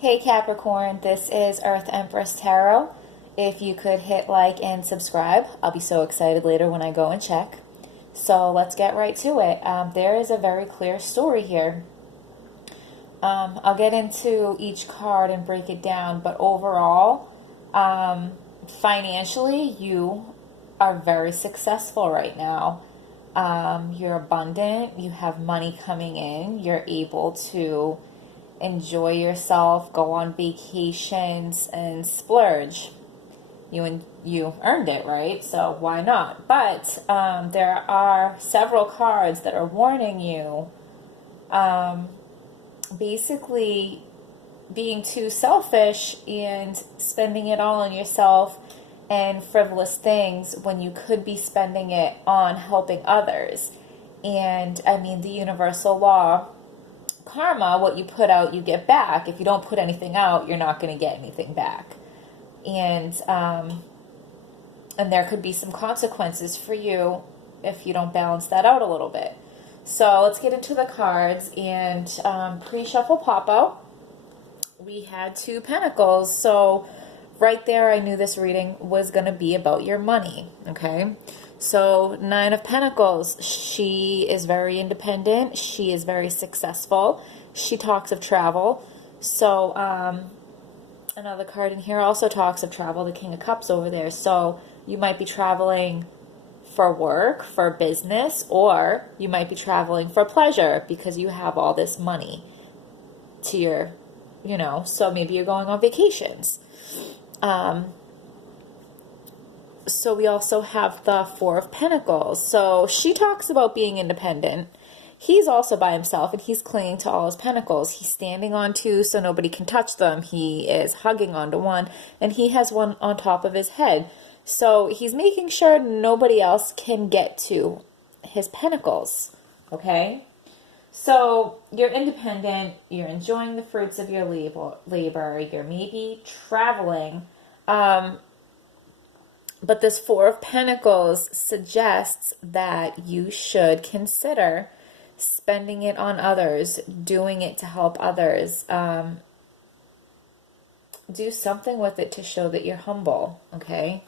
Hey Capricorn, this is Earth Empress Tarot. If you could hit like and subscribe, I'll be so excited later when I go and check. So let's get right to it. There is a very clear story here. I'll get into each card and break it down, but overall, financially, you are very successful right now. You're abundant, you have money coming in, you're able to enjoy yourself, go on vacations, and splurge. You earned it, right? So why not? But there are several cards that are warning you, basically being too selfish and spending it all on yourself and frivolous things when you could be spending it on helping others. And I mean, the universal law, karma, what you put out, you get back. If you don't put anything out, you're not going to get anything back. And there could be some consequences for you if you don't balance that out a little bit. So let's get into the cards. And pre-shuffle pop-out, we had 2 pentacles. So right there, I knew this reading was going to be about your money, okay? So 9 of Pentacles, she is very independent. She is very successful. She talks of travel. So another card in here also talks of travel, the King of Cups over there. So you might be traveling for work, for business, or you might be traveling for pleasure because you have all this money to your, so maybe you're going on vacations. So we also have the 4 of Pentacles. So she talks about being independent. He's also by himself, and he's clinging to all his pentacles. He's standing on 2 so nobody can touch them. He is hugging onto 1, and he has 1 on top of his head. So he's making sure nobody else can get to his pentacles, okay? So you're independent. You're enjoying the fruits of your labor. You're maybe traveling. But this 4 of Pentacles suggests that you should consider spending it on others, doing it to help others. Do something with it to show that you're humble, okay?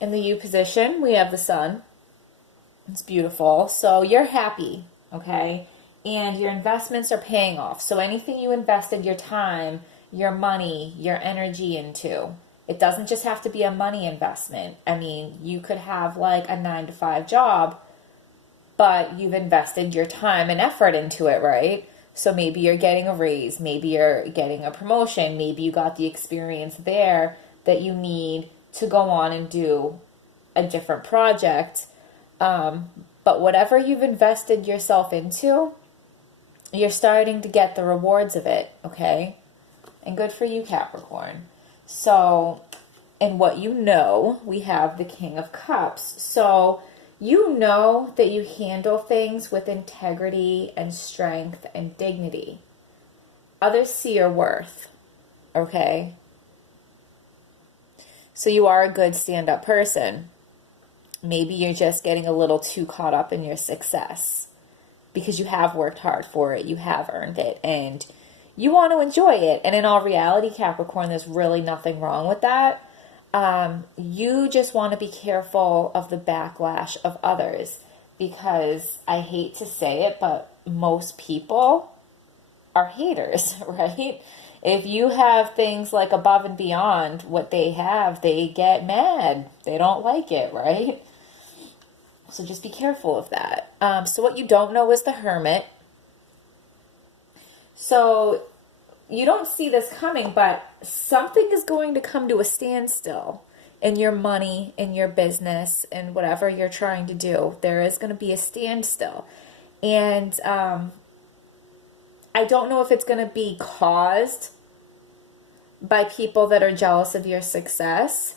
In the U position, we have the Sun. It's beautiful. So you're happy, okay? And your investments are paying off. So anything you invested your time, your money, your energy into, it doesn't just have to be a money investment. I mean, you could have like a 9-to-5 job, but you've invested your time and effort into it, right? So maybe you're getting a raise, maybe you're getting a promotion, maybe you got the experience there that you need to go on and do a different project. But whatever you've invested yourself into, you're starting to get the rewards of it, okay? And good for you, Capricorn. So, in what you know, we have the King of Cups. So, you know that you handle things with integrity and strength and dignity. Others see your worth, okay? So, you are a good stand-up person. Maybe you're just getting a little too caught up in your success because you have worked hard for it. You have earned it, and you want to enjoy it. And in all reality, Capricorn, there's really nothing wrong with that. You just want to be careful of the backlash of others because I hate to say it, but most people are haters, right? If you have things like above and beyond what they have, they get mad. They don't like it, right? So just be careful of that. So what you don't know is the Hermit. So you don't see this coming, but something is going to come to a standstill in your money, in your business, and whatever you're trying to do. There is going to be a standstill. And I don't know if it's going to be caused by people that are jealous of your success.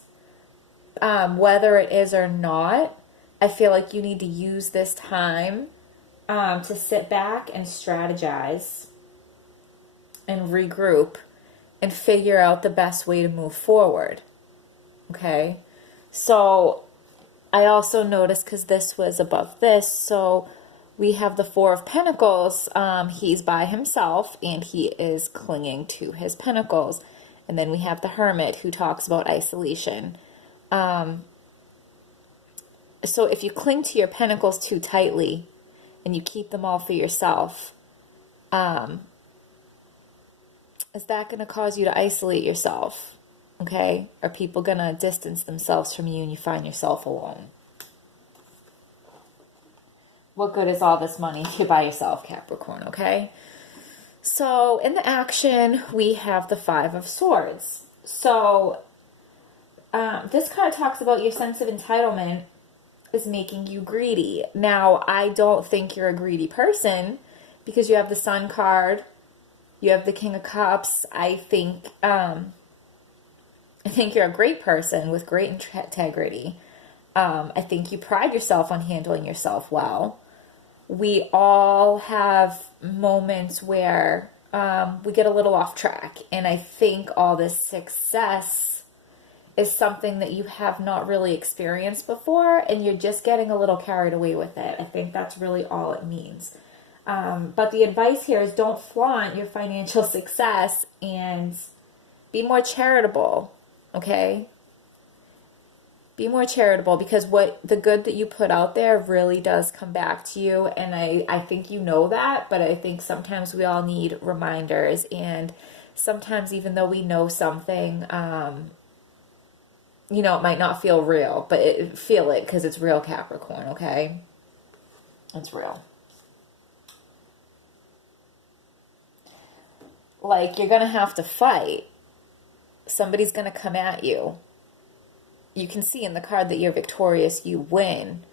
Whether it is or not, I feel like you need to use this time to sit back and strategize and regroup and figure out the best way to move forward. Okay? So I also noticed, because this was above this, so We have the Four of Pentacles. He's by himself and he is clinging to his pentacles. And then we have the Hermit, who talks about isolation. So if you cling to your pentacles too tightly and you keep them all for yourself, is that going to cause you to isolate yourself? Okay? Are people going to distance themselves from you and you find yourself alone? What good is all this money if you're by yourself, Capricorn, okay? So in the action, we have the Five of Swords. So this card talks about your sense of entitlement is making you greedy. Now, I don't think you're a greedy person because you have the Sun card, you have the King of Cups. I think you're a great person with great integrity. I think you pride yourself on handling yourself well. We all have moments where we get a little off track, and I think all this success is something that you have not really experienced before, and you're just getting a little carried away with it. I think that's really all it means. But the advice here is don't flaunt your financial success and be more charitable, okay? Be more charitable, because what the good that you put out there really does come back to you. And I think you know that, but I think sometimes we all need reminders. And sometimes even though we know something, it might not feel real, but feel it because it's real, Capricorn, okay? It's real. Like, you're going to have to fight. Somebody's going to come at you. You can see in the card that you're victorious, you win.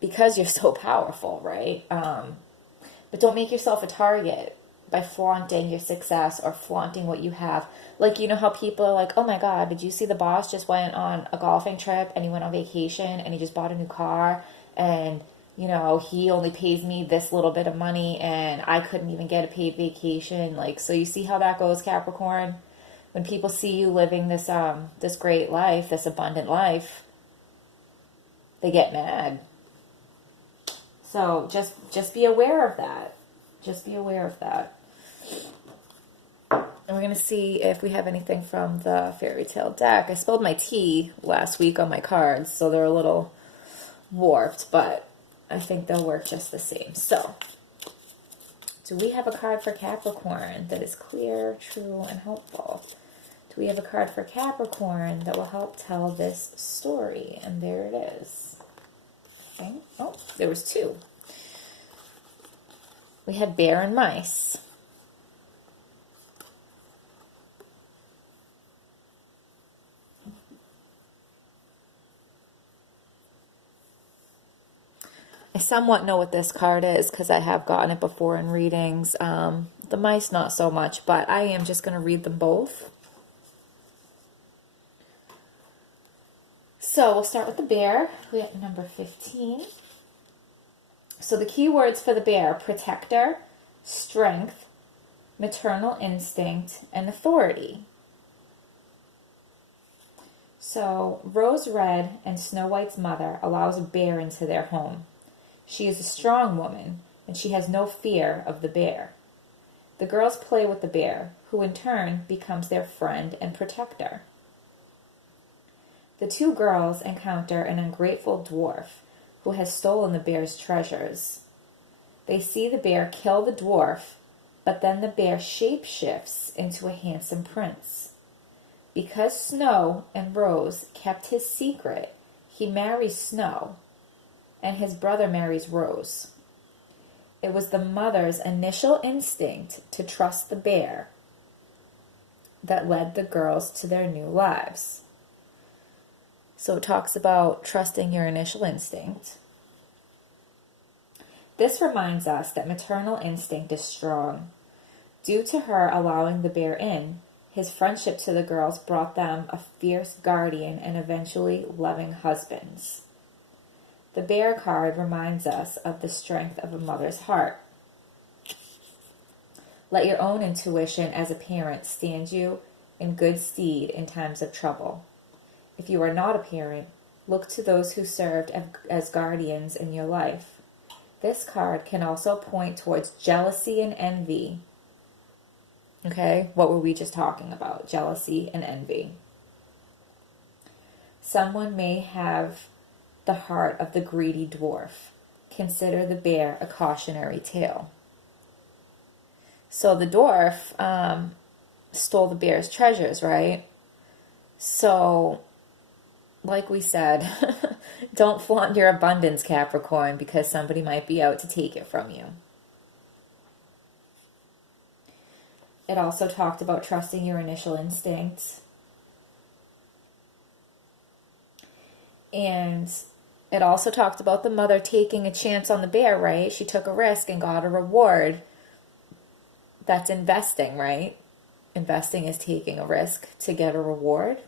Because you're so powerful, right? But don't make yourself a target by flaunting your success or flaunting what you have. Like, you know how people are like, oh my God, did you see the boss just went on a golfing trip and he went on vacation and he just bought a new car and, he only pays me this little bit of money and I couldn't even get a paid vacation. Like, so you see how that goes, Capricorn? When people see you living this this great life, this abundant life, they get mad. So just be aware of that. Just be aware of that. And we're going to see if we have anything from the fairy tale deck. I spilled my tea last week on my cards, so they're a little warped, but I think they'll work just the same. So, do we have a card for Capricorn that is clear, true, and helpful? Do we have a card for Capricorn that will help tell this story? And there it is. Okay. Oh, there was two. We had bear and mice. I somewhat know what this card is because I have gotten it before in readings. The mice, not so much, but I am just going to read them both. So we'll start with the bear. We have number 15. So the key words for the bear: protector, strength, maternal instinct, and authority. So Rose Red and Snow White's mother allows a bear into their home. She is a strong woman, and she has no fear of the bear. The girls play with the bear, who in turn becomes their friend and protector. The two girls encounter an ungrateful dwarf who has stolen the bear's treasures. They see the bear kill the dwarf, but then the bear shapeshifts into a handsome prince. Because Snow and Rose kept his secret, he marries Snow, and his brother marries Rose. It was the mother's initial instinct to trust the bear that led the girls to their new lives. So it talks about trusting your initial instinct. This reminds us that maternal instinct is strong. Due to her allowing the bear in, his friendship to the girls brought them a fierce guardian and eventually loving husbands. The bear card reminds us of the strength of a mother's heart. Let your own intuition as a parent stand you in good stead in times of trouble. If you are not a parent, look to those who served as guardians in your life. This card can also point towards jealousy and envy. Okay, what were we just talking about? Jealousy and envy. Someone may have the heart of the greedy dwarf. Consider the bear a cautionary tale. So the dwarf stole the bear's treasures, right? So, like we said, don't flaunt your abundance, Capricorn, because somebody might be out to take it from you. It also talked about trusting your initial instincts. And it also talked about the mother taking a chance on the bear, right? She took a risk and got a reward. That's investing, right? Investing is taking a risk to get a reward.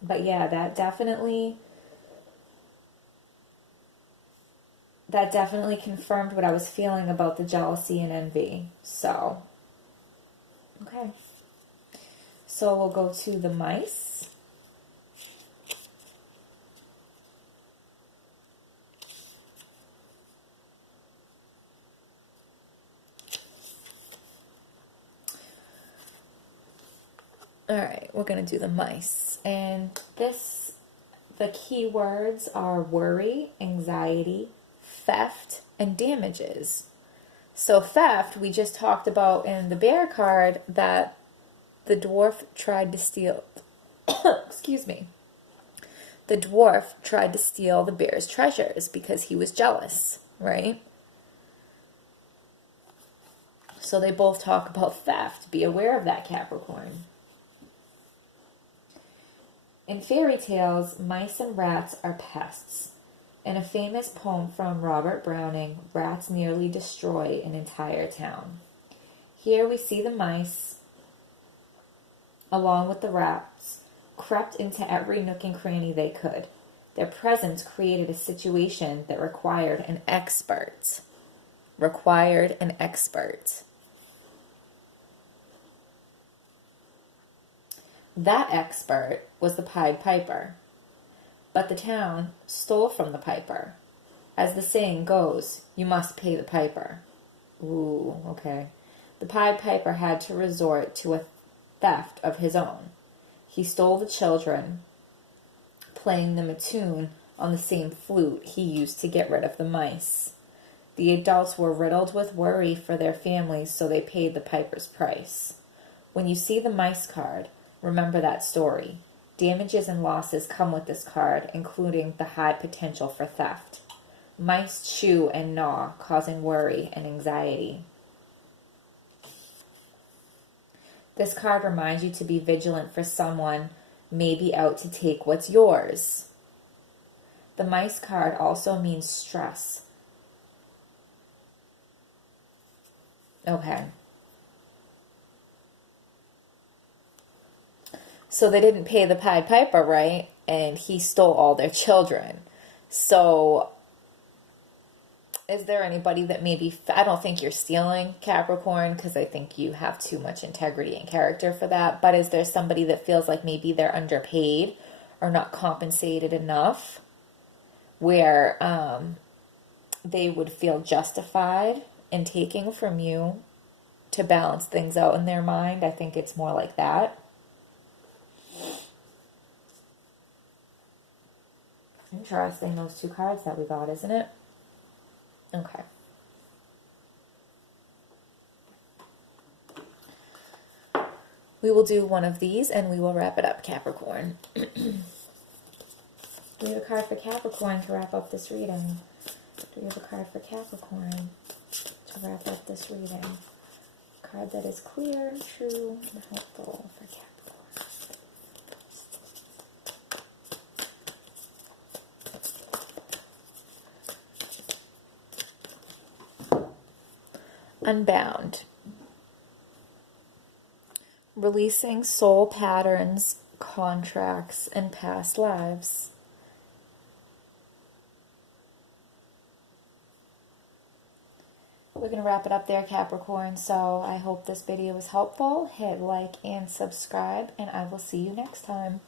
But yeah, that definitely confirmed what I was feeling about the jealousy and envy. So, okay. So we'll go to the mice. All right, we're going to do the mice. And the key words are worry, anxiety, theft, and damages. So theft, we just talked about in the bear card that the dwarf tried to steal, excuse me, the dwarf tried to steal the bear's treasures because he was jealous, right? So they both talk about theft. Be aware of that, Capricorn. In fairy tales, mice and rats are pests. In a famous poem from Robert Browning, rats nearly destroy an entire town. Here we see the mice, along with the rats, crept into every nook and cranny they could. Their presence created a situation that required an expert. That expert was the Pied Piper. But the town stole from the piper. As the saying goes, you must pay the piper. Ooh, okay. The Pied Piper had to resort to a theft of his own. He stole the children, playing them a tune on the same flute he used to get rid of the mice. The adults were riddled with worry for their families, so they paid the piper's price. When you see the mice card, remember that story. Damages and losses come with this card, including the high potential for theft. Mice chew and gnaw, causing worry and anxiety. This card reminds you to be vigilant for someone maybe out to take what's yours. The mice card also means stress. Okay. So they didn't pay the Pied Piper, right? And he stole all their children. So is there anybody that maybe, I don't think you're stealing, Capricorn, because I think you have too much integrity and character for that. But is there somebody that feels like maybe they're underpaid or not compensated enough where they would feel justified in taking from you to balance things out in their mind? I think it's more like that. Interesting, those two cards that we got, isn't it? Okay. We will do one of these and we will wrap it up, Capricorn. Do we have a card for Capricorn to wrap up this reading? Do we have a card for Capricorn to wrap up this reading? A card that is clear, true, and helpful for Capricorn. Unbound. Releasing soul patterns, contracts, and past lives. We're going to wrap it up there, Capricorn. So I hope this video was helpful. Hit like and subscribe, and I will see you next time.